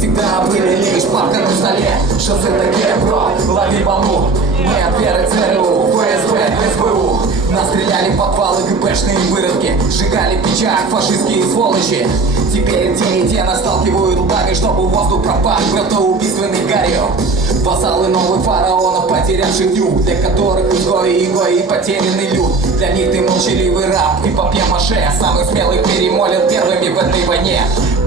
всегда были лишь папка на столе за такие, бро? Лови волну Нет веры ЦРУ, ФСБ, СБУ. Нас стреляли подвалы ГБшные выродки Сжигали печать фашистские сволочи. Теперь те и те нас сталкивают лбами Чтобы воздух пропах братоубийственной гарью Вассалы новых фараонов, потерявших юг Для которых изгои, игои и потерянный люд. Для них ты молчаливый раб и папье-маше Самых смелых перемолят первыми в этой войне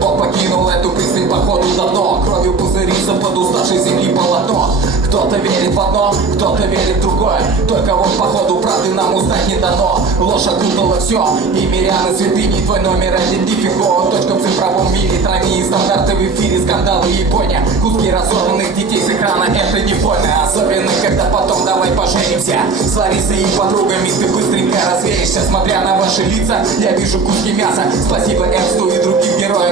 Бог покинул эту пристань походу давно. Кровью пузырится под уставшей земли полотно. Кто-то верит в одно, кто-то верит в другое Только вот походу правды нам узнать не дано. Ложь окутала все, и миряны святыни Твой номер идентификован точка в цифровом мире Тройные стандарты в эфире, скандалы Япония Куски разорванных детей с экрана, это не больно Особенно, когда потом давай поженимся. С Ларисой и подругами ты быстренько развеешься. Смотря на ваши лица, я вижу куски мяса. Спасибо Эрнсту и другим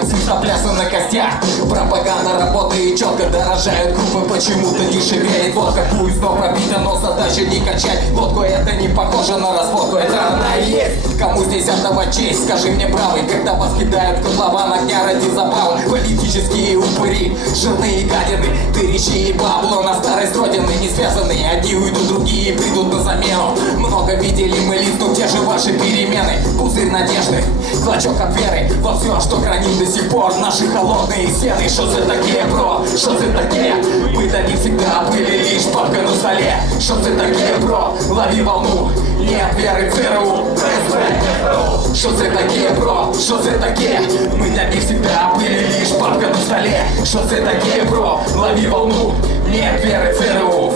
героям свистопляса на костях. Пропаганда работает четко, дорожают группы. Почему-то дешевеет водка. Пусть пробита, но задача не качать. Водку это не похоже на разводку, это она и есть. Кому здесь отдавать честь, скажи мне правый. Когда вас кидают котлован огня ради забавы Политические упыри, жирные гадины Тырищи и бабло на старость родины Не связанные, одни уйдут, другие придут на замену. Много видели мы лиц, но где же ваши перемены? Пузырь надежды, клочок от веры. Во все, что хранит до сих пор наши холодные стены Что за такие, бро? Что за такие? Мы-то не всегда были лишь папка на столе Что за такие, бро? Лови волну Нет веры ЦРУ, Что за такие, бро? Что за такие? Мы для них всегда были лишь папка на столе Что за такие, бро? Лови волну Нет веры ЦРУ,